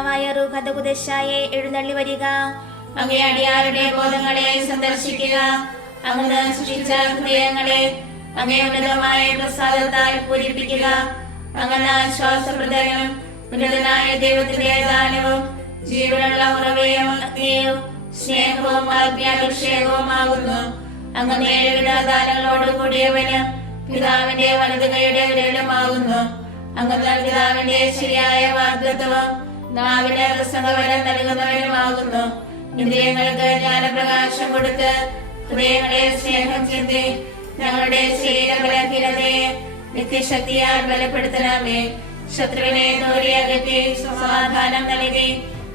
കർത്താവായ റൂഹദകുദശായെ എഴുന്നള്ളി വരിക. അങ്ങേ അടിയാരുടെ ബോധങ്ങളെ സന്ദർശിക്കുക. അങ്ങ് സൃഷ്ടിച്ച ഹൃദയങ്ങളെ അങ്ങേ ഉന്നതമായ പ്രസാദത്താൽ പൂരിപ്പിക്കുക. അങ്ങനെ ആശ്വാസപ്രദനും ഉന്നതനായ ദൈവത്തിന്റെ ദാനവും ജീവനുള്ള ഉറവയും അഗ്നിയും സ്നേഹവും ആത്മാഭിഷേകവുമാകുന്നു. അങ്ങനെ ഏഴുവിധ ദാനങ്ങളോട് കൂടിയവന് പിതാവിന്റെ വലതുകൈയുടെ വിരലുമാകുന്നു. അങ്ങനെ പിതാവിന്റെ ശരിയായ വാഗ്ദത്തവും നാവിന് പ്രസംഗവരം നൽകുന്നവനുമാകുന്നു. ഇന്ദ്രിയങ്ങൾക്ക് ജ്ഞാനപ്രകാശം കൊടുത്ത് ഹൃദയങ്ങളെ സ്നേഹം ചിന്തി ഞങ്ങളുടെ ശരീര ബലഹീനതയെ നിത്യശക്തിയാൽ ബലപ്പെടുത്തണമേ. ശത്രുവിനെ ദൂരെയകറ്റി സമാധാനം നൽകി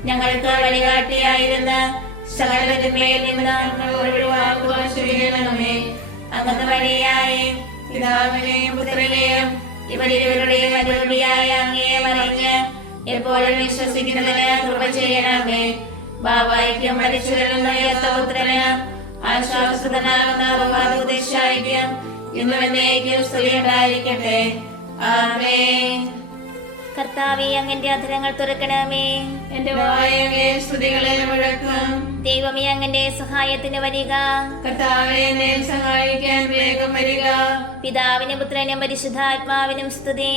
ഞങ്ങൾക്ക് വഴികാട്ടിയായിരുന്ന സകലതിന്മേൽ നിന്ന് ഒഴിവാക്കുവാൻ ചെയ്യണമേ. അങ്ങ് വഴിയായി പിതാവിനെയും പുത്രനെയും ഇവരിവരുടെയും അനുരൂപിയായ അങ്ങയെ മറിഞ്ഞ് എപ്പോഴും വിശ്വസിക്കുന്നതിന് കൃപ ചെയ്യണമേ. ബാബായിക്കും മരിച്ചവരിൽ ഉയർത്ത പുത്രന് ആശ്വാസനാകുന്ന റൂഹദകുദശായ്ക്കും ഇന്നും എന്നേക്കും സ്തുതിയുണ്ടായിരിക്കട്ടെ. ആമേൻ. കർത്താവേ, അങ്ങന്റെ അധരങ്ങൾ തുറക്കണമേ. എന്റെ വായ അങ്ങേ സ്തുതികളെ മുഴക്കും. ദൈവമേ, അങ്ങന്റെ സഹായത്തിന് വരിക. കർത്താവേ, എന്നെ സഹായിക്കാൻ വേഗം വരിക. പിതാവിനും പുത്രനും പരിശുദ്ധാത്മാവിനും സ്തുതി.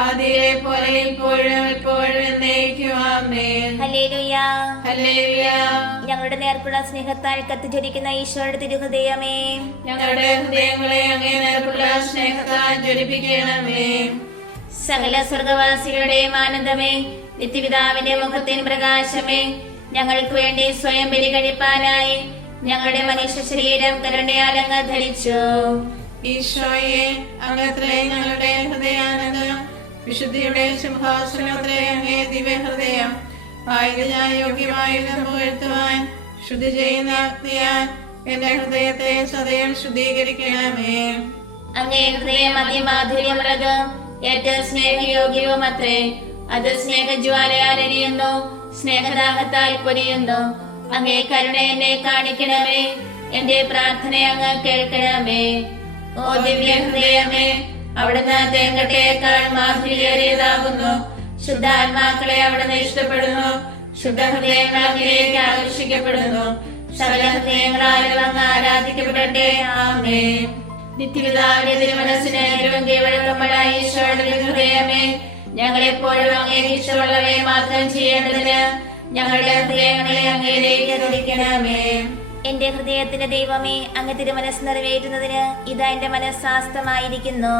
ആദിയിലെ പോലെ ഇപ്പോഴും എപ്പോഴും എന്നേക്കും. ആമേൻ. ഹല്ലേലൂയ, ഹല്ലേലൂയ. ഞങ്ങളുടെ നേർക്കുള്ള സ്നേഹത്താൽ കത്തിജ്വലിക്കുന്ന ഈശോയുടെ തിരുഹൃദയമേ, ഞങ്ങളുടെ ഹൃദയങ്ങളെ അങ്ങേ നേർക്കുള്ള സ്നേഹത്താൽ ജ്വലിപ്പിക്കണമേ. സകല സ്വർഗവാസികളുടെയും ആനന്ദമേ, നിത്യപിതാവിന്റെ മുഖത്തിന് പ്രകാശമേ, ഞങ്ങൾക്ക് വേണ്ടി സ്വയം ബലി കഴിപ്പാനായി ഞങ്ങളുടെ മനുഷ്യ ശരീരം കരുണയാൽ അങ്ങ് ധരിച്ചു. ഈശോയെ, അങ്ങത്രേ ഞങ്ങളുടെ ഹൃദയാനന്ദം, വിശുദ്ധിയുടെ സിംഹാസനത്രേ അങ്ങേ ദിവ്യഹൃദയം. ആയത് ഞാൻ യോഗ്യമായിരുന്നു പുകഴ്ത്തുവാൻ ശുദ്ധി ചെയ്യുന്ന അഗ്നിയാൽ എന്റെ ഹൃദയത്തെ സദയം ശുദ്ധീകരിക്കണമേ. അങ്ങേ ഹൃദയം അതിമാധുര്യമുള്ളതും ഏറ്റവും സ്നേഹയോഗ്യവും അത്രേ. അത് സ്നേഹജ്വാലയാൽ എരിയുന്നു, സ്നേഹദാഹത്താൽ പൊരിയുന്നു. അങ്ങേ കരുണ എന്നെ കാണിക്കണമേ, എന്റെ പ്രാർത്ഥന അങ്ങ് കേൾക്കണമേ. ഓ ദിവ്യ ഹൃദയമേ, അവിടുന്ന് തേങ്കട്ടയേക്കാൾ മാധുര്യേറിയതാകുന്നു. ശുദ്ധാത്മാക്കളെ അവിടുന്ന് ഇഷ്ടപ്പെടുന്നു. ശുദ്ധ ഹൃദയങ്ങൾ അങ്ങിലേക്ക് ആകർഷിക്കപ്പെടുന്നു. സകല ഹൃദയങ്ങളാലും അങ്ങ് ആരാധിക്കപ്പെടട്ടെ. ആമേൻ. നിത്യപിതാവിന്റെ തിരുമനസ്സിന് വഴക്കമുള്ള ഈശോയുടെ ഹൃദയമേ, ഞങ്ങളെപ്പോഴും അങ്ങേക്ക് ഇഷ്ടമുള്ളവയെ മാത്രം ചെയ്യേണ്ടതിന് ഞങ്ങളുടെ ഹൃദയങ്ങളെ അങ്ങയിലേക്ക് തിരിക്കണമേ. എന്റെ ഹൃദയത്തിന്റെ ദൈവമേ, അങ്ങ് തിരുമനസ് നിറവേറ്റുന്നതിന് ഇതാ എന്റെ മനസ്സാസ്തമായിരിക്കുന്നു.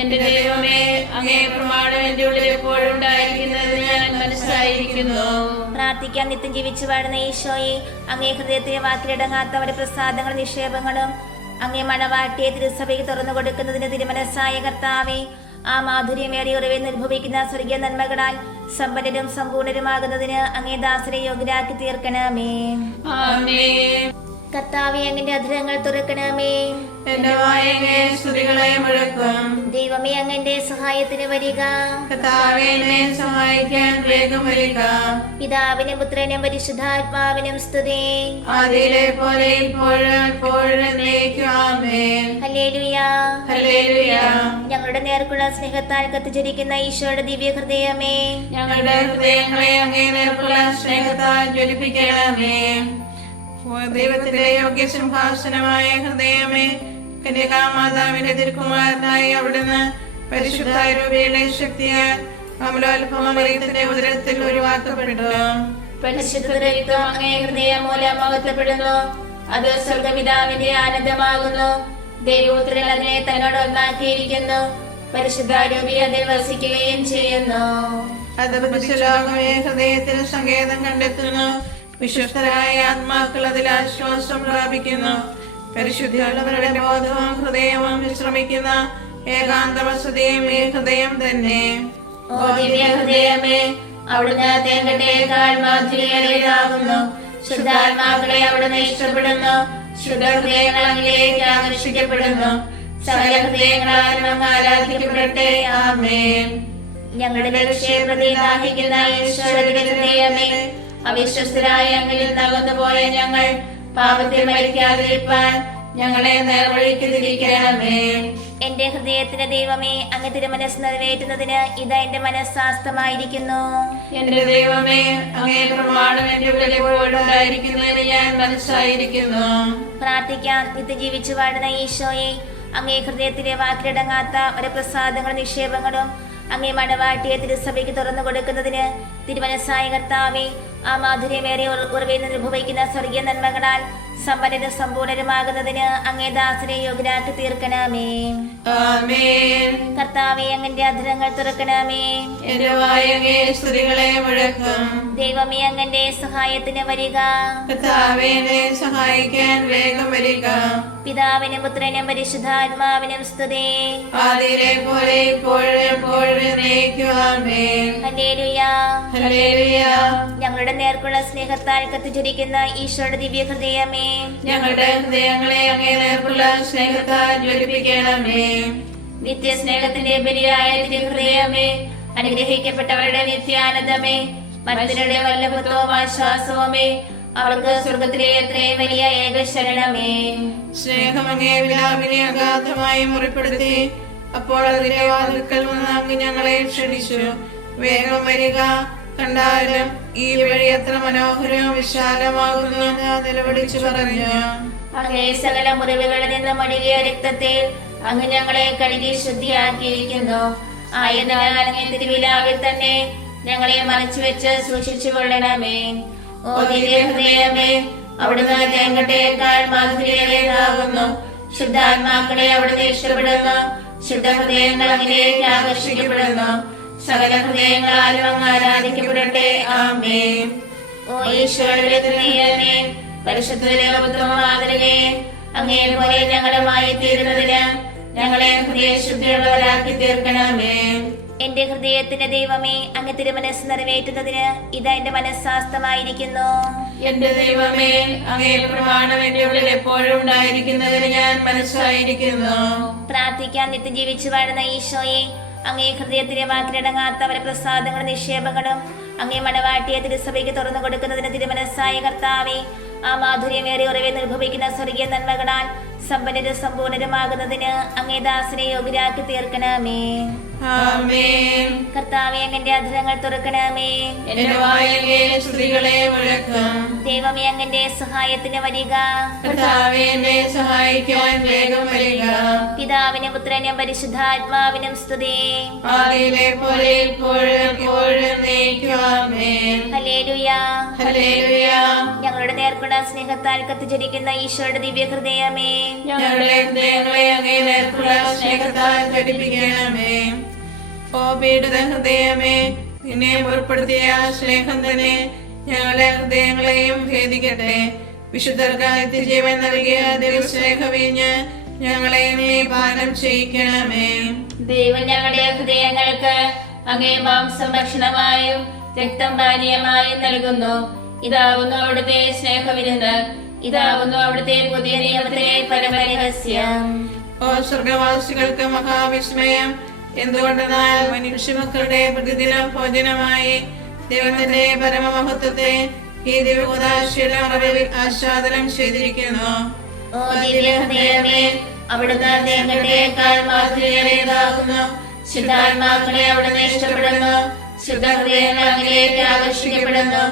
എന്റെ ദൈവമേ, അങ്ങേ പ്രമാണം എന്റെ ഉള്ളിൽ എപ്പോഴും ഉണ്ടായിരിക്കുന്നതിന് ഞാൻ മനസ്സായിരിക്കുന്നു. പ്രാർത്ഥിക്കാൻ നിത്യം ജീവിച്ചു വാഴുന്ന ഈശോയെ, അങ്ങേ ഹൃദയത്തിലെ വാക്കിലിടങ്ങാത്തവരുടെ പ്രസാദങ്ങളും നിക്ഷേപങ്ങളും അങ്ങേ മണവാട്ടിയെ തിരുസഭയ്ക്ക് തുറന്നു കൊടുക്കുന്നതിന് തിരുമനസ്സായ കർത്താവേ, ആ മാധുര്യമേറിയ ഉറവെ നിർഭവിക്കുന്ന സ്വർഗീയ നന്മകളാൽ സമ്പന്നരും സമ്പൂർണരുമാകുന്നതിന് അങ്ങേ ദാസരെ യോഗ്യരാക്കി തീർക്കണമേ. ആമേൻ. കർത്താവേ, അങ്ങന്റെ അധരങ്ങൾ തുറക്കണമേ. എന്റെ വായ അങ്ങേ സ്തുതികളെ മുഴക്കും. ദൈവമേ, അങ്ങന്റെ സഹായത്തിന് വരിക. കർത്താവേ, എന്നെ സഹായിക്കാൻ വേഗം വരിക. പിതാവിനും പുത്രനും പരിശുദ്ധാത്മാവിനും സ്തുതി. ആദിയിലെ പോലെ ഇപ്പോഴും എപ്പോഴും എന്നേക്കും. ആമേൻ. ഹല്ലേലൂയ, ഹല്ലേലൂയ. ഞങ്ങളുടെ നേർക്കുള്ള സ്നേഹത്താൽ കത്തിജ്വലിക്കുന്ന ഈശോയുടെ ദിവ്യ ഹൃദയമേ, ഞങ്ങളുടെ ഹൃദയങ്ങളെ അങ്ങേ നേർക്കുള്ള സ്നേഹത്താൽ ജ്വലിപ്പിക്കണമേ. ദൈവത്തിന്റെ യോഗ്യ സിംഹാസനമായ ഹൃദയമേ, കന്യകാമാതാവിന്റെ തിരുക്കുമാരനായി അവിടുന്ന് പരിശുദ്ധ രൂപയുടെ ശക്തിയാൽ അമലോത്ഭവമറിയത്തിന്റെ ഉദരത്തിൽ ഒഴിവാക്കപ്പെട്ടു. പരിശുദ്ധത്വം അങ്ങേ ഹൃദയം മൂലം മഹത്വപ്പെടുന്നു. അത് സ്വർഗപിതാവിന്റെ ആനന്ദമാകുന്നു. ദൈവപുത്രൻ അതിനെ തന്നോട് ഒന്നാക്കിയിരിക്കുന്നു. പരിശുദ്ധ രൂപി അതിൽ വസിക്കുകയും ചെയ്യുന്നു. അത് ലോകമേ ഹൃദയത്തിൽ സങ്കേതം കണ്ടെത്തുന്നു. വിശ്വസ്തരായ ആത്മാക്കൾ അതിൽ ആശ്വാസം പ്രാപിക്കുന്നു. പരിശുദ്ധിയുള്ളവരുടെ ബോധവും ഹൃദയവും വിശ്രമിക്കുന്ന ഏകാന്ത വസതിയും ഈ ഹൃദയം തന്നെ. ഓ ദിവ്യ ഹൃദയമേ, അവിടുന്ന് തേങ്കട്ടയേക്കാൾ മാധുര്യേറിയതാകുന്നു. ശുദ്ധാത്മാക്കളെ അവിടുന്ന് ഇഷ്ടപ്പെടുന്നു. ശുദ്ധ ഹൃദയങ്ങൾ അങ്ങിലേക്ക് ആകർഷിക്കപ്പെടുന്നു. സകല ഹൃദയങ്ങളാലും അങ്ങ് ആരാധിക്കപ്പെടട്ടെ. ആമേൻ. ഞങ്ങളുടെ രക്ഷയെ ദാഹിക്കുന്ന ഈശോയുടെ ഹൃദയമേ, അവിശ്വസ്തരായ അങ്ങിൽ നകന്നുപോയ ഞങ്ങൾ പാപത്തിൽ മരിക്കാതിരിപ്പാൻ ഞങ്ങളെ നേർവഴിക്ക് തിരിക്കണമേ. എന്റെ ഹൃദയത്തിന്റെ ദൈവമേ, അങ്ങ് തിരുമനസ് നിറവേറ്റുന്നതിന് ഇതാ എന്റെ മനസ്സാസ്തമായിരിക്കുന്നു. എന്റെ ദൈവമേ, അങ്ങേ പ്രമാണം എന്റെ ഉള്ളിൽ എപ്പോഴും ഉണ്ടായിരിക്കുന്നതിന് ഞാൻ മനസ്സായിരിക്കുന്നു. പ്രാർത്ഥിക്കാം. നിത്യം ജീവിച്ചു വാഴുന്ന ഈശോയെ, അങ്ങേ ഹൃദയത്തിലെ വാക്കിലടങ്ങാത്ത ഒരു പ്രസാദങ്ങളും നിക്ഷേപങ്ങളും അങ്ങേ മണവാട്ടിയെ തിരുസഭയ്ക്ക് തുറന്നു കൊടുക്കുന്നതിന് തിരുമനസ്സായ കർത്താവേ, ആ മാധുര്യമേറെ ഉറവിൽ അനുഭവിക്കുന്ന സ്വർഗീയ നന്മകളാൽ സമ്പന്നരും സമ്പൂർണരുമാകുന്നതിന് അങ്ങേ ദാസനെ യോഗ്യരാക്കി തീർക്കണമേ. ആമേൻ. കർത്താവേ, അങ്ങന്റെ അധരങ്ങൾ തുറക്കണമേ. എന്റെ വായ അങ്ങേ സ്തുതികളെ മുഴക്കും. ദൈവമേ, അങ്ങന്റെ സഹായത്തിന് വരിക. കർത്താവേ, എന്നെ സഹായിക്കാൻ വേഗം വരിക. പിതാവിനും പുത്രനും പരിശുദ്ധാത്മാവിനും സ്തുതി. ആദിയിലെ പോലെ ഇപ്പോഴും എപ്പോഴും എന്നേക്കും. ആമേൻ. ഹല്ലേലൂയ. ഹല്ലേലൂയ. ഞങ്ങളുടെ നേർക്കുള്ള സ്നേഹത്താൽ കത്തിജ്വലിക്കുന്ന ഈശോയുടെ ദിവ്യ ഹൃദയമേ, ഞങ്ങളുടെ ഹൃദയങ്ങളെ അങ്ങേ നേർക്കുള്ള സ്നേഹത്താൽ ജ്വലിപ്പിക്കണമേ. നിത്യസ്നേഹത്തിന്റെ ബലിയായ തിരുഹൃദയമേ, അനുഗ്രഹിക്കപ്പെട്ടവരുടെ നിത്യാനന്ദമേ, മനുഷ്യരുടെ വല്ലഭത്വവും ആശ്വാസവുമേ, അവർക്ക് സ്വർഗത്തിലെ എത്രയും വലിയ ഏകശരണമേ. സ്നേഹം അങ്ങേ വിലാപിനെ അഗാധമായി മുറിപ്പെടുത്തി അപ്പോൾ അതിലെ വാതിൽക്കൽ നിന്ന് അങ്ങ് ഞങ്ങളെ ക്ഷണിച്ചു. വേഗം വരിക. കണ്ടാലും ഈ വഴി എത്ര മനോഹരവും വിശാലമാകുന്നു ഞാൻ നിലവിളിച്ചു പറഞ്ഞു. അങ്ങേ സകല മുറിവുകളിൽ നിന്ന് മടികിയ രക്തത്തിൽ അങ്ങ് ഞങ്ങളെ കഴുകി ശുദ്ധിയാക്കിയിരിക്കുന്നു. ആയതിനാൽ അങ്ങേ തിരുവിലാവിൽ തന്നെ ഞങ്ങളെ മറച്ചുവെച്ച് സൂക്ഷിച്ചു കൊള്ളണമേ. ഓ ദിവ്യ ഹൃദയമേ, അവിടുന്ന് തേങ്കട്ടയേക്കാൾ മാധുര്യേറിയതാകുന്നു. ശുദ്ധാത്മാക്കളെ അവിടുന്ന് ഇഷ്ടപ്പെടുന്നു. ശുദ്ധ ഹൃദയങ്ങൾ അങ്ങിലേക്ക് ആകർഷിക്കപ്പെടുന്നു. സകല ഹൃദയങ്ങളാലും അങ്ങ് ആരാധിക്കപ്പെടട്ടെ. ആമേൻ. ഓ ഈശോയുടെ ഹൃദയമേ, പരിശുദ്ധമാതൃകേ, അങ്ങേ പോലെ ഞങ്ങളുമായി തീരുന്നതിന് ഞങ്ങളെ ഹൃദയശുദ്ധിയുള്ളവരാക്കി തീർക്കണമേ. എന്റെ ഹൃദയത്തിന്റെ ദൈവമേ, അങ്ങ് തിരുമനസ് നിറവേറ്റുന്നതിന് ഇതാ എന്റെ മനസ്സാസ്തമായിരിക്കുന്നു. എന്റെ ദൈവമേ, അങ്ങേ പ്രമാണം എന്റെ ഉള്ളിൽ എപ്പോഴും ഉണ്ടായിരിക്കുന്നതിന് ഞാൻ മനസ്സായിരിക്കുന്നു. പ്രാർത്ഥിക്കാൻ. നിത്യം ജീവിച്ചു വാഴുന്ന ഈശോയെ, അങ്ങേ ഹൃദയത്തിലെ വാക്കിലടങ്ങാത്ത വരപ്രസാദങ്ങളും നിക്ഷേപങ്ങളും അങ്ങേ മണവാട്ടിയെ തിരുസഭയ്ക്ക് തുറന്നു കൊടുക്കുന്നതിന് തിരുമനസ്സായ കർത്താവേ, ആ മാധുര്യമേറെ ഉറവിൽ അനുഭവിക്കുന്ന സ്വർഗീയ നന്മകളാൽ സമ്പന്നരും സമ്പൂർണരുമാകുന്നതിന് അങ്ങേ ദാസനെ യോഗ്യരാക്കി തീർക്കണമേ. ആമേൻ. കർത്താവേ, അങ്ങന്റെ അധരങ്ങൾ തുറക്കണമേ. എന്റെ വായ അങ്ങേ സ്തുതികളെ മുഴക്കും. ദൈവമേ, അങ്ങന്റെ സഹായത്തിന് വരിക. കർത്താവേ, എന്നെ സഹായിക്കാൻ വേഗം വരിക. പിതാവിനും പുത്രനും പരിശുദ്ധാത്മാവിനും സ്തുതി. ആദിയിലെ പോലെ ഇപ്പോഴും എപ്പോഴും എന്നേക്കും. ആമേൻ. ഹല്ലേലൂയ. ഹല്ലേലൂയ. ഞങ്ങളുടെ നേർക്കുള്ള സ്നേഹത്താൽ കത്തിജ്വലിക്കുന്ന ഈശോയുടെ ദിവ്യ ഹൃദയമേ, ഞങ്ങളുടെ ഹൃദയങ്ങളെ അങ്ങേ നേർക്കുള്ള സ്നേഹത്താൽ ഘടിപ്പിക്കണമേ. ഓ പീഡിത ഹൃദയമേ, നിന്നെ മുറിപ്പെടുത്തിയ സ്നേഹം തന്നെ ഞങ്ങളുടെ ഹൃദയങ്ങളെയും ഭേദിക്കട്ടെ. വിശുദ്ധർക്കായി നിത്യജീവൻ നൽകിയ ദൈവസ്നേഹവീഞ്ഞ് ഞങ്ങളെ നീ പാനം ചെയ്യിക്കണമേ. ദൈവം ഞങ്ങളുടെ ഹൃദയങ്ങൾക്ക് അങ്ങേ മാംസം ഭക്ഷണമായും രക്തം പാനീയമായും നൽകുന്നു. ഇതാവുന്നു അവിടുത്തെ സ്നേഹവിരുന്ന്. ഇതാവുന്നു അവിടുത്തെ പുതിയ നിയമത്തിലെ പരമരഹസ്യം. ഓ സ്വർഗവാസികൾക്ക് മഹാവിസ്മയം, എന്തുകൊണ്ടെന്നാൽ മനുഷ്യമക്കളുടെ പ്രതിദിനം ഭോജനമായി ദൈവത്തിന്റെ പരമമഹത്വത്തെ ഈ ദിവ്യകൂദാശയുടെ മറവിൽ ആസ്വാദനം ചെയ്തിരിക്കുന്നു. ഓ ദിവ്യ ഹൃദയമേ, അവിടുന്ന് തേങ്കട്ടയേക്കാൾ മാധുര്യേറിയതാകുന്നു. ശുദ്ധാത്മാക്കളെ അവിടുന്ന് ഇഷ്ടപ്പെടുന്നു. ശുദ്ധ ഹൃദയങ്ങൾ അങ്ങിലേക്ക് ആകർഷിക്കപ്പെടുന്നു.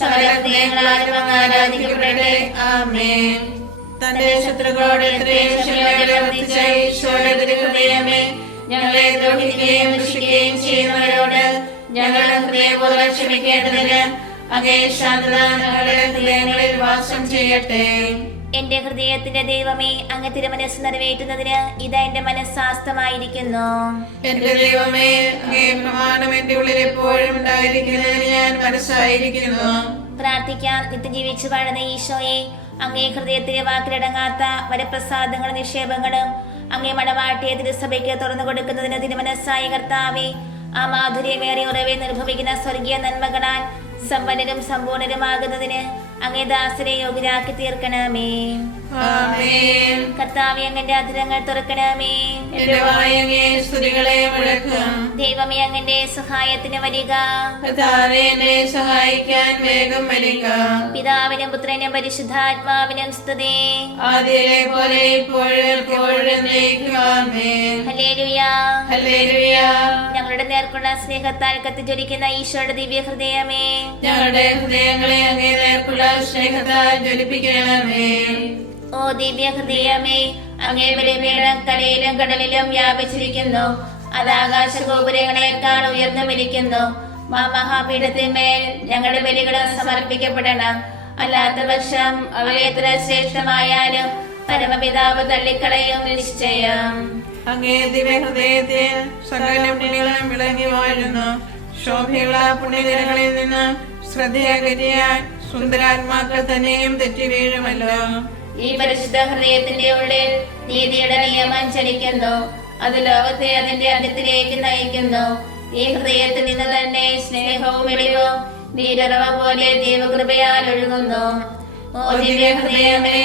സകല ഹൃദയങ്ങളാലും അങ്ങ് ആരാധിക്കപ്പെടട്ടെ. ആമേൻ. തന്റെ ശത്രുക്കളോട് എത്രയും ക്ഷമയോടെ പ്രവർത്തിച്ച ഈശോയുടെ ഹൃദയമേ, ഞങ്ങളെ ദ്രോഹിക്കുകയും ദുഷിക്കുകയും ചെയ്യുന്നവരോട് ഞങ്ങൾ ഹൃദയപൂർവ്വം ക്ഷമിക്കേണ്ടതിന് അങ്ങേ ശാന്തത ഞങ്ങളുടെ ഹൃദയങ്ങളിൽ വാസം ചെയ്യട്ടെ. എന്റെ ഹൃദയത്തിന്റെ ദൈവമേ, അങ്ങ് തിരുമനസ് നിറവേറ്റുന്നതിന് ഇതാ എന്റെ മനസ്സാസ്തമായിരിക്കുന്നു. എന്റെ ദൈവമേ, അങ്ങേ പ്രമാണം എന്റെ ഉള്ളിൽ എപ്പോഴും ഉണ്ടായിരിക്കുന്നതിന് ഞാൻ മനസ്സായിരിക്കുന്നു. പ്രാർത്ഥിക്കാം. നിത്യം ജീവിച്ചു വാഴുന്ന ഈശോയെ, അങ്ങേ ഹൃദയത്തിലെ വാക്കിലടങ്ങാത്ത വരപ്രസാദങ്ങളും നിക്ഷേപങ്ങളും അങ്ങേ മണവാട്ടിയെ തിരുസഭയ്ക്ക് തുറന്നു കൊടുക്കുന്നതിന് തിരുമനസ്സായ കർത്താവേ, ആ മാധുര്യമേറെ ഉറവിൽ അനുഭവിക്കുന്ന സ്വർഗീയ നന്മകളാൽ സമ്പന്നരും സമ്പൂർണരുമാകുന്നതിന് അങ്ങേ ദാസനെ യോഗ്യരാക്കി തീർക്കണമേ. ആമേൻ. കർത്താവേ അങ്ങന്റെ അധരങ്ങൾ തുറക്കണമേ. എന്റെ വായങ്ങേ സ്തുതികളെ മുഴക്കാം. ദൈവമേ അങ്ങന്റെ സഹായത്തിന് വരിക. കർത്താവേ എന്നെ സഹായിക്കാൻ വേഗം വരിക. പിതാവിനും പുത്രനും പരിശുദ്ധാത്മാവിനും സ്തുതി. ആദ്യയിലെ പോലെ ഇപ്പോഴും എപ്പോഴും എന്നേക്കും ആമേൻ. ഹല്ലേലൂയ. ഹല്ലേലൂയ. ഞങ്ങളുടെ നേർക്കുള്ള സ്നേഹത്താൽ കത്തിജ്വലിക്കുന്ന ഈശോയുടെ ദിവ്യ ഹൃദയമേ, ഞങ്ങളുടെ ഹൃദയങ്ങളെ അങ്ങേ നേർക്കുള്ള സ്നേഹത്താൽ ജ്വലിപ്പിക്കണമേ. ഓ ദിവ്യ ഹൃദയമേ, അങ്ങേ ബലിപീഠം കരയിലും കടലിലും വ്യാപിച്ചിരിക്കുന്നു. അത് ആകാശ ഗോപുരങ്ങളെക്കാൾ ഉയർന്നു വിളിക്കുന്നു. ആ മഹാപീഠത്തിന്മേൽ ഞങ്ങളുടെ ബലികൾ സമർപ്പിക്കപ്പെടണം. അല്ലാത്ത പക്ഷം അവ എത്ര ശ്രേഷ്ഠമായാലും പരമപിതാവ് തള്ളിക്കളയും നിശ്ചയം. അങ്ങേ ദിവ്യ ഹൃദയത്തിൽ സകല പുണ്യങ്ങളും വിളങ്ങി വാഴുന്നു. ശോഭയുള്ള പുണ്യനിരകളിൽ നിന്ന് ശ്രദ്ധയകറ്റിയാൽ സുന്ദരാത്മാക്കൾ തന്നെയും തെറ്റി വീഴുമല്ലോ. ഈ പരിശുദ്ധ ഹൃദയത്തിന്റെ ഉള്ളിൽ നീതിയുടെ നിയമം ചലിക്കുന്നു. അത് ലോകത്തെ അതിന്റെ അന്ത്യത്തിലേക്ക് നയിക്കുന്നു. ഈ ഹൃദയത്തിൽ നിന്ന് തന്നെ സ്നേഹവും വെളിവും നീരുറവ പോലെ ദൈവകൃപയാൽ ഒഴുകുന്നു. ഓ ദിവ്യ ഹൃദയമേ,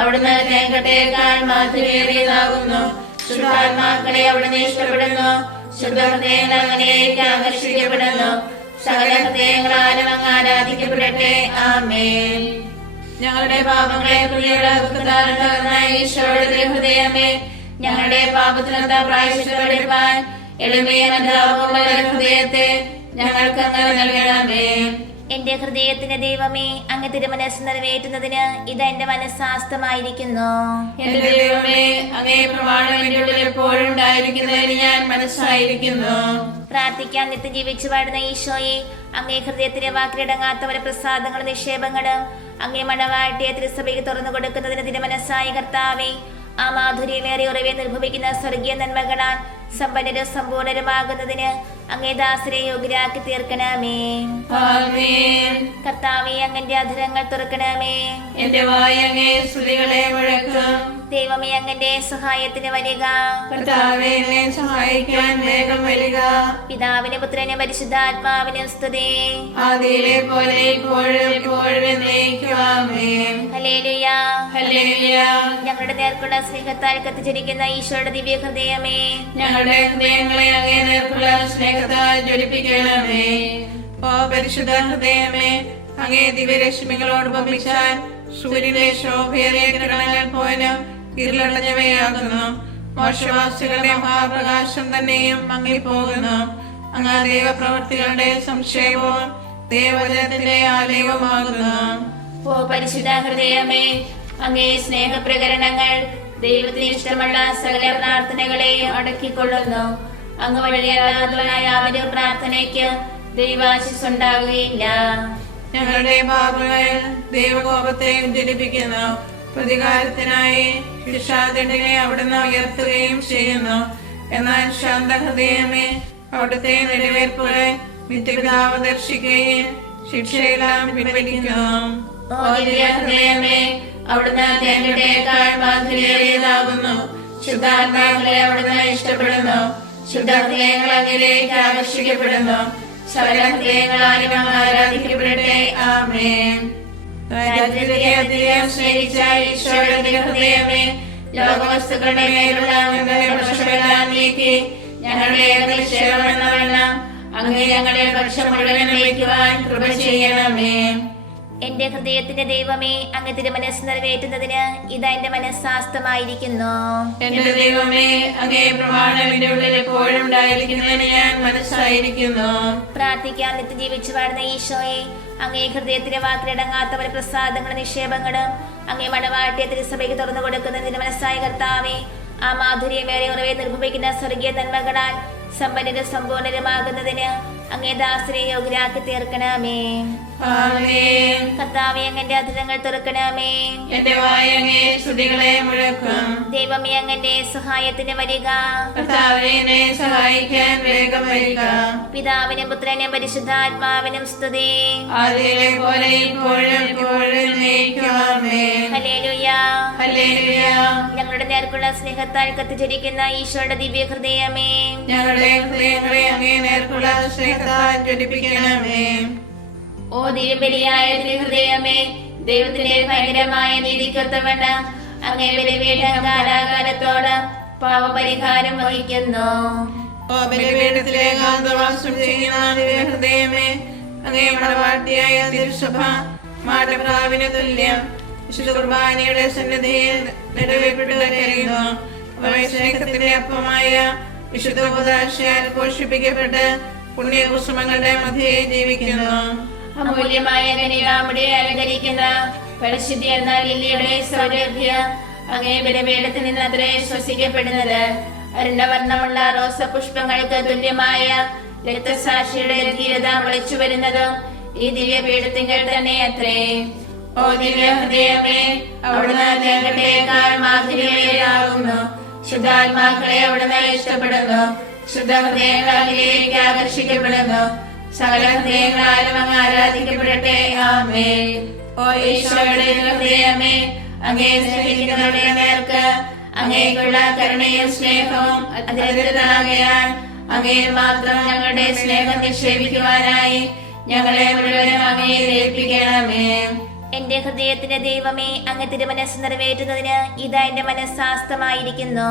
അവിടുന്ന് തേങ്കട്ടേക്കാൾ മാധുര്യേറിയതാകുന്നു. ശുദ്ധാത്മാക്കളെ അവിടുന്ന് ഇഷ്ടപ്പെടുന്നു. ശുദ്ധ ഹൃദയങ്ങൾ അങ്ങനെയൊക്കെ ആകർഷിക്കപ്പെടുന്നു. സകല ഹൃദയങ്ങളാലും അങ്ങ് ആരാധിക്കപ്പെടട്ടെ. ആമേൻ. ഞങ്ങളുടെ പാപങ്ങളെ പ്രിയപ്പെടുന്ന ഈശോയുടെ ഹൃദയമേ, ഞങ്ങളുടെ പാപത്തിനൊത്ത പ്രായശ്ചിത്തമെടുപ്പാൻ എളിമയും അനുതാപവുമുള്ള ഹൃദയത്തെ ഞങ്ങൾക്ക് അങ്ങ് നൽകണമേ. എന്റെ ഹൃദയത്തിന്റെ ദൈവമേ, അങ്ങ് തിരുമനസ് നിറവേറ്റുന്നതിന് ഇത് എന്റെ മനസ്സാസ്തമായിരിക്കുന്നു. എന്റെ ദൈവമേ, അങ്ങേ പ്രമാണം എന്റെ ഉള്ളിൽ എപ്പോഴും ഉണ്ടായിരിക്കുന്നതിന് ഞാൻ മനസ്സായിരിക്കുന്നു. പ്രാർത്ഥിക്കാൻ നിത്യം ജീവിച്ചു വാഴുന്ന ഈശോയെ, അങ്ങേ ഹൃദയത്തിലെ വാക്കിലടങ്ങാത്തവരെ പ്രസാദങ്ങളും നിക്ഷേപങ്ങളും അങ്ങേ മണവാട്ടിയെ തിരുസഭയ്ക്ക് തുറന്നു കൊടുക്കുന്നതിന് തിരുമനസ്സായ കർത്താവേ, ആ മാധുര്യമേറിയ ഉറവെ നിർഭവിക്കുന്ന സ്വർഗീയ നന്മകളാൽ സമ്പന്നരും സമ്പൂർണരുമാകുന്നതിന് അങ്ങേ ദാസരെ യോഗ്യരാക്കി തീർക്കണമേ. ആമേൻ. കർത്താവേ, അങ്ങന്റെ അധരങ്ങൾ തുറക്കണമേ. എന്റെ വായ അങ്ങേ സ്തുതികളെ മുഴക്കും. ദൈവമേ, അങ്ങന്റെ സഹായത്തിന് വരിക. കർത്താവേ, എന്നെ സഹായിക്കാൻ വേഗം വരിക. പിതാവിനും പുത്രനും പരിശുദ്ധാത്മാവിനും സ്തുതി. ആദിയിലെ പോലെ ഇപ്പോഴും എപ്പോഴും എന്നേക്കും ആമേൻ. ഹല്ലേലൂയ. ഹല്ലേലൂയ. ഞങ്ങളുടെ നേർക്കുള്ള സ്നേഹത്താൽ കത്തിച്ചിരിക്കുന്ന ഈശോയുടെ ദിവ്യ ഹൃദയമേ, ഞങ്ങളുടെ ഹൃദയങ്ങളെ അങ്ങേ നേർക്കുള്ള സ്നേഹത്താൽ ജ്വലിപ്പിക്കണമേ. ഓ പരിശുദ്ധ ഹൃദയമേ, അങ്ങേ ദിവ്യരശ്മികളോട് ഉപമിച്ചാൽ സൂര്യന്റെ ശോഭയേറിയ കിരണങ്ങൾ പോലും ഇരുളടഞ്ഞവയാകുന്നു. മോശവാസികളുടെ മഹാപ്രകാശം തന്നെയും മങ്ങിപ്പോകുന്നു. അങ്ങ് ദൈവപ്രവൃത്തികളുടെ സംക്ഷേപവും ദൈവവചനത്തിന്റെ ആലയവുമാകുന്നു. ഓ പരിശുദ്ധ ഹൃദയമേ, അങ്ങേ സ്നേഹപ്രകരണങ്ങൾ ദൈവത്തിന് ഇഷ്ടമുള്ള സകല പ്രാർത്ഥനകളെയും അടക്കിക്കൊള്ളുന്നു. അങ്ങ് വഴിയല്ലാതെ യാതൊരു പ്രാർത്ഥനയ്ക്ക് ദൈവാശിസ് ഉണ്ടാകുകയില്ല. ഞങ്ങളുടെ പാപങ്ങൾ ദൈവകോപത്തെ ഉജ്ജ്വലിപ്പിക്കുന്നു. പ്രതികാരത്തിനായി ശിക്ഷാദണ്ഡിനെ അവിടുന്ന് ഉയർത്തുകയും ചെയ്യുന്നു. എന്നാൽ ശാന്തഹൃദയമേ, അവിടുത്തെ നിലവേർപ്പുകളെ നിത്യപിതാവ് ദർശിക്കുകയും ശിക്ഷയെല്ലാം പിൻവലിക്കുന്നു. ഓ ദിവ്യഹൃദയമേ, അവിടുന്ന് തേങ്ങട്ടേക്കാൾ മാധുര്യേറിയതാകുന്നു. ശുദ്ധാത്മാക്കളെ അവിടുന്ന് ഇഷ്ടപ്പെടുന്നു. ശുദ്ധ ഹൃദയങ്ങൾ അങ്ങിലേക്ക് ആകർഷിക്കപ്പെടുന്നു. സകല ഹൃദയങ്ങളാലും അങ്ങ് ആരാധിക്കപ്പെടട്ടെ. ആമേൻ. അധികം സ്നേഹിച്ച ഈശോയുടെ ഹൃദയമേ, ലോകവസ്തുക്കളുടെ മേലുള്ള ഞങ്ങളുടെ പക്ഷമെല്ലാം നീക്കി ഞങ്ങളുടെ നിക്ഷേപമെന്നവണ്ണം അങ്ങ് ഞങ്ങളുടെ പക്ഷം മുഴുവൻ വിളിക്കുവാൻ കൃപ ചെയ്യണമേ. എന്റെ ഹൃദയത്തിന്റെ ദൈവമേ, അങ്ങ് തിരുമനസ് നിറവേറ്റുന്നതിന് ഇതാ എന്റെ മനസ്സാസ്തമായിരിക്കുന്നു. എന്റെ ദൈവമേ, അങ്ങേ പ്രമാണം എന്റെ ഉള്ളിൽ എപ്പോഴും ഉണ്ടായിരിക്കുന്നതിന് ഞാൻ മനസ്സായിരിക്കുന്നു. പ്രാർത്ഥിക്കാൻ നിത്യം ജീവിച്ചു വാഴുന്ന ഈശോയെ, അങ്ങേ ഹൃദയത്തിലെ വാക്കിലടങ്ങാത്തവരെ പ്രസാദങ്ങളും നിക്ഷേപങ്ങളും അങ്ങേ മണവാട്ടിയെ തിരുസഭയ്ക്ക് തുറന്നു കൊടുക്കുന്നതിന് മനസ്സായ കർത്താവേ, ആ മാധുര്യമേറെ ഉറവെ നിർഭവിക്കുന്ന സ്വർഗീയ നന്മകളാൽ സമ്പന്നരും സമ്പൂർണരുമാകുന്നതിന് അങ്ങേ ദാസരെ യോഗ്യരാക്കി തീർക്കണമേ. ആമേൻ. കർത്താവേ, അങ്ങന്റെ അധരങ്ങൾ തുറക്കണമേ. എന്റെ വായ അങ്ങേ സ്തുതികളെ മുഴക്കും. ദൈവമേ, അങ്ങന്റെ സഹായത്തിന് വരിക. കർത്താവേ, എന്നെ സഹായിക്കാൻ വേഗം വരിക. പിതാവിനും പുത്രനും പരിശുദ്ധാത്മാവിനും സ്തുതി. ആദിയിലെ പോലെ ഇപ്പോഴും എപ്പോഴും എന്നേക്കും ആമേൻ. ഹല്ലേലൂയ. ഹല്ലേലൂയ. ഞങ്ങളുടെ നേർക്കുള്ള സ്നേഹത്താൽ കത്തിച്ചിരിക്കുന്ന ഈശോയുടെ ദിവ്യ ഹൃദയമേ, ഞങ്ങളുടെ ഹൃദയങ്ങളെ അങ്ങേ നേർക്കുള്ള സ്നേഹത്താൽ ജ്വലിപ്പിക്കണമേ. ഓ ദിവ്യബലിയായ ഹൃദയമേ, ദൈവത്തിന്റെ ഭയങ്കരമായ നീതിക്കൊത്തവണ്ണം അങ്ങേ ബലിപീഠം കാലാകാലത്തോട് പാവപരിഹാരം വഹിക്കുന്നു. ഓ ബലിപീഠത്തിലെ ഏകാന്തവാസം ചെയ്യുന്ന ദിവ്യഹൃദയമേ, അങ്ങേ മണവാട്ടിയായ തിരുസഭ മാടപ്രാവിന് തുല്യം വിശുദ്ധ കുർബാനയുടെ സന്നിധിയിൽ നിറവേറ്റു കരയുന്നു. സ്നേഹത്തിന്റെ അപ്പമായ വിശുദ്ധ ഉപദാശയാൽ പോഷിപ്പിക്കപ്പെട്ട് പുണ്യകുസുമങ്ങളുടെ മധ്യേ ജീവിക്കുന്നു. അമൂല്യമായ കനികാമുടെ അലങ്കരിക്കുന്ന പരിശുദ്ധി എന്ന ലില്ലിയുടെ സൗരഭ്യം അങ്ങേ ബലിപീഠത്തിൽ നിന്ന് അത്രേ ശ്വസിക്കപ്പെടുന്നത്. അരുണവർണ്ണമുള്ള റോസപുഷ്പങ്ങൾക്ക് തുല്യമായ രക്തസാക്ഷിയുടെ ധീരത മുളച്ചു വരുന്നതും ഈ ദിവ്യപീഠത്തിങ്കൽ തന്നെ അത്രേ. ഓ ദിവ്യഹൃദയമേ, അവിടുന്ന് തേങ്ങട്ടേക്കാൾ മാധുര്യമേറിയാകുന്നു. ശുദ്ധാത്മാക്കളെ അവിടുന്ന് ഇഷ്ടപ്പെടുന്നു. ശുദ്ധഹൃദയങ്ങളിലേക്ക് ആകർഷിക്കപ്പെടുന്നു. സകല ഹൃദയങ്ങളാലും അങ്ങ് ആരാധിക്കപ്പെടട്ടെ. ആമേൻ. ഓ ഈശോയുടെ ഹൃദയമേ, അങ്ങേ സ്നേഹിക്കുന്നവരുടെ നേർക്ക് അങ്ങേക്കുള്ള കരുണയും സ്നേഹവും അതിരതരാകയാൽ അങ്ങേ മാത്രം ഞങ്ങളുടെ സ്നേഹം നിക്ഷേപിക്കുവാനായി ഞങ്ങളെ മുഴുവനും അങ്ങേ ഏൽപ്പിക്കണമേ. എന്റെ ഹൃദയത്തിന്റെ ദൈവമേ, അങ്ങ് തിരുമനസ് നിറവേറ്റുന്നതിന് ഇതാ എന്റെ മനസ്സാസ്തമായിരിക്കുന്നു.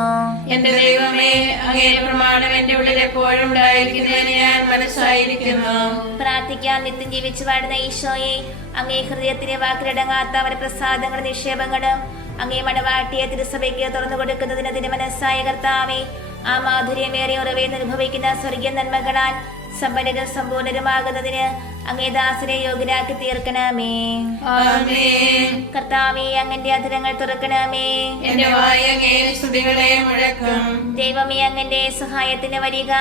എന്റെ ദൈവമേ, അങ്ങേ പ്രമാണം എന്റെ ഉള്ളിൽ എപ്പോഴും ഉണ്ടായിരിക്കുന്നതിന് ഞാൻ മനസ്സായിരിക്കുന്നു. പ്രാർത്ഥിക്കാൻ നിത്യം ജീവിച്ചു വാഴുന്ന ഈശോയെ, അങ്ങേ ഹൃദയത്തിന് വാക്കിലടങ്ങാത്ത അവരുടെ പ്രസാദങ്ങളും നിക്ഷേപങ്ങളും അങ്ങേ മണവാട്ടിയെ തിരുസഭയ്ക്ക് തുറന്നു കൊടുക്കുന്നതിന് തിരുമനസ്സായ കർത്താവേ, ആ മാധുര്യമേറിയ ഉറവേന്ന് അനുഭവിക്കുന്ന സ്വർഗീയ നന്മകളാൽ സമ്പന്നരും സമ്പൂർണരുമാകുന്നതിന് അങ്ങേ ദാസനെ യോഗ്യരാക്കി തീർക്കണമേ. ആമേൻ. കർത്താവേ, അങ്ങന്റെ അധരങ്ങൾ തുറക്കണമേ. എന്റെ വായ് അങ്ങേ സ്തുതികളെ മുഴക്കും. ദൈവമേ, അങ്ങന്റെ സഹായത്തിന് വരിക.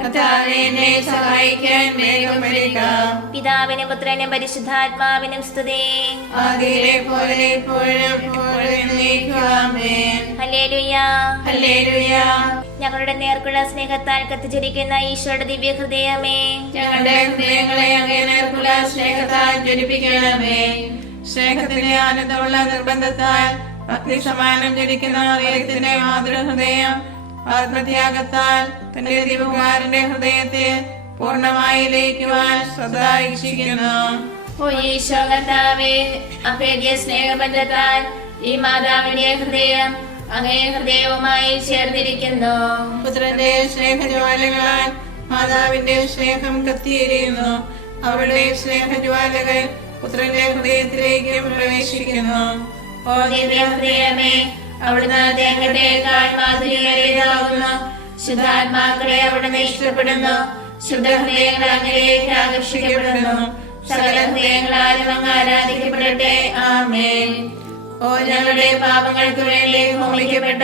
കർത്താവേ, എന്നെ സഹായിക്കാൻ വേഗം വരിക. പിതാവിനും പുത്രനും പരിശുദ്ധാത്മാവിനും സ്തുതി. ആദിയിലെ പോലെ ഇപ്പോഴും എപ്പോഴും എന്നേക്കും. ആമേൻ. ഹല്ലേലൂയ. ഹല്ലേലൂയ. ഞങ്ങളുടെ നേർക്കുള്ള സ്നേഹത്താൽ കത്തിച്ചിരിക്കുന്ന ഈശോയുടെ ദിവ്യ ഹൃദയമേ, ഞങ്ങളുടെ ഹൃദയങ്ങളെ അങ്ങേ നേർക്കുള്ള സ്നേഹത്താൽ ജ്വലിപ്പിക്കണമേ. സ്നേഹത്തിന്റെ ആനന്ദമുള്ള നിർബന്ധത്താൽ അഗ്നി സമാനം ജ്വലിക്കുന്ന ദൈവത്തിന്റെ മാതൃഹൃദയം ആത്മത്യാഗത്താൽ തന്റെ ദൈവകുമാരന്റെ ഹൃദയത്തെ പൂർണ്ണമായി ലയിക്കുവാൻ സദാ ഇച്ഛിക്കുന്നു. ഓ ഈശോ കർത്താവേ, അഭേദ്യ സ്നേഹബന്ധത്താൽ ഈ മാതാവിന്റെ ഹൃദയം അങ്ങേ ഹൃദയവുമായി ചേർന്നിരിക്കുന്നു. പുത്രന്റെ സ്നേഹജ്വാലകളാൽ മാതാവിന്റെ സ്നേഹം കത്തിയെരിയുന്നു. അവളുടെ സ്നേഹജ്വാലകൾ പുത്രന്റെ ഹൃദയത്തിലേക്കും പ്രവേശിക്കുന്നു. ഓ ദിവ്യ ഹൃദയമേ, അവിടുന്ന് തേങ്ങട്ടേക്കാൾ മാധുര്യമേറിയതാകുന്നു. ശുദ്ധാത്മാക്കളെ അവിടുന്ന് ഇഷ്ടപ്പെടുന്നു. ശുദ്ധഹൃദയങ്ങൾ അങ്ങിലേക്ക് ആകർഷിക്കപ്പെടുന്നു. സകല ഹൃദയങ്ങളാലും അങ്ങ് ആരാധിക്കപ്പെടട്ടെ. ആമേൻ. ഓ ഞങ്ങളുടെ പാപങ്ങൾക്ക് വേണ്ടി ഹോമിക്കപ്പെട്ട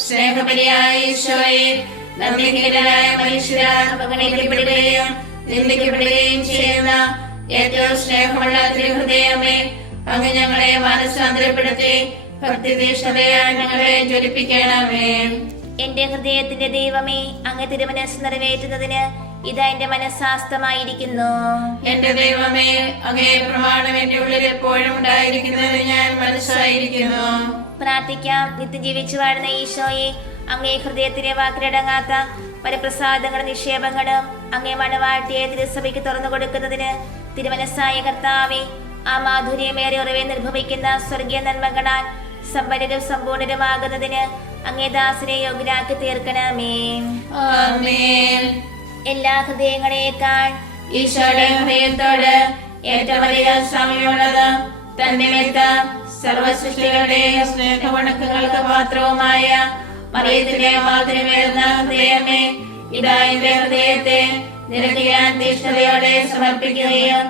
സ്നേഹബലിയായ ഈശോയെ, നന്ദിഹീനരായ മനുഷ്യരാൽ അവഗണിക്കപ്പെടുകയും നിന്ദിക്കപ്പെടുകയും ചെയ്യുന്ന ഏറ്റവും സ്നേഹമുള്ള തിരുഹൃദയമേ, അങ്ങ് ഞങ്ങളെ മാനസാന്തരപ്പെടുത്തി ഭക്തിതീഷ്ണതയാൽ ഞങ്ങളെ ജ്വലിപ്പിക്കണമേ. എന്റെ ഹൃദയത്തിന്റെ ദൈവമേ, അങ്ങ് തിരുമനസ് നിറവേറ്റുന്നതിന് ഇതാ എന്റെ മനസ്സാസ്തമായിരിക്കുന്നു. എന്റെ ദൈവമേ, അങ്ങേ പ്രമാണം എന്റെ ഉള്ളിൽ എപ്പോഴും ഉണ്ടായിരിക്കുന്നതിന് ഞാൻ മനസ്സായിരിക്കുന്നു. പ്രാർത്ഥിക്കാം. നിത്യം ജീവിച്ചു വാഴുന്ന ഈശോയെ, അങ്ങേ ഹൃദയത്തിലെ വാക്കിലടങ്ങാത്ത വരപ്രസാദങ്ങളും നിക്ഷേപങ്ങളും അങ്ങേ മണവാട്ടിയെ തിരുസഭയ്ക്ക് തുറന്നു കൊടുക്കുന്നതിന് തിരുമനസ്സായ കർത്താവേ, ആ മാധുര്യമേറെ ഉറവെ നിർഭവിക്കുന്ന സ്വർഗീയ നന്മകളാൽ സമ്പന്നരും സമ്പൂർണരുമാകുന്നതിന് അങ്ങേ ദാസനെ യോഗ്യരാക്കി തീർക്കണമേ. ആമേൻ. എല്ലാ ഹൃദയങ്ങളെക്കാൾ ഈശോയുടെ ഹൃദയത്തോട് ഏറ്റവും അധികം സമയമുള്ളത് തന്നെ സർവസൃഷ്ടികളുടെയും സ്നേഹവണക്കങ്ങൾക്ക് പാത്രവുമായ മറിയത്തിന്റെ മാധുര്യമേറുന്ന ഹൃദയമേ, ഇതാ എന്റെ ഹൃദയത്തെ നിനക്ക് ഞാൻ തീഷ്ണതയോടെ സമർപ്പിക്കുകയും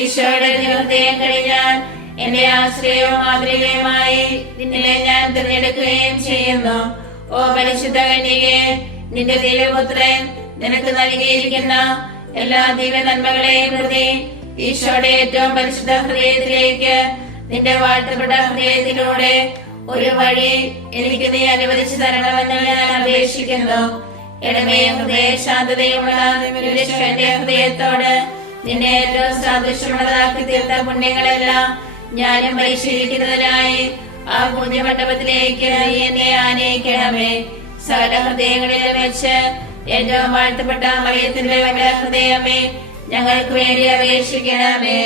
ഈശോയുടെ ഹൃദയം കഴിഞ്ഞാൽ എന്റെ ആശ്രയവും മാതൃകയുമായി നിന്നെ ഞാൻ തിരഞ്ഞെടുക്കുകയും ചെയ്യുന്നു. ഓ പരിശുദ്ധ കന്യകേ, നിന്റെ ദിവ്യപുത്രൻ നിനക്ക് നൽകിയിരിക്കുന്ന എല്ലാ ദിവ്യ നന്മകളെയും പ്രതി ഈശോയുടെ ഏറ്റവും പരിശുദ്ധ ഹൃദയത്തിലേക്ക് നിന്റെ വാഴ്ത്തപ്പെട്ട ഹൃദയത്തിലൂടെ ഒരു വഴി എനിക്ക് നീ അനുവദിച്ചു തരണമെന്ന് ഞാൻ അപേക്ഷിക്കുന്നു. ഇടമേ ഹൃദയ ശാന്തതയുമുള്ള എന്റെ ഹൃദയത്തോട് നിന്നെ ഏറ്റവും സാദൃശ്യമുള്ളതാക്കി തീർത്ത പുണ്യങ്ങളെല്ലാം ഞാനും പരിശീലിക്കുന്നതിനായി ആ പുണ്യമണ്ഡപത്തിലേക്ക് നീ എന്നെ ആനയിക്കണമേ. സകല ഹൃദയങ്ങളിലും വെച്ച് ഏറ്റവും വാഴ്ത്തപ്പെട്ട മറിയത്തിന്റെ ഹൃദയമേ, ഞങ്ങൾക്ക് വേണ്ടി അപേക്ഷിക്കണമേ.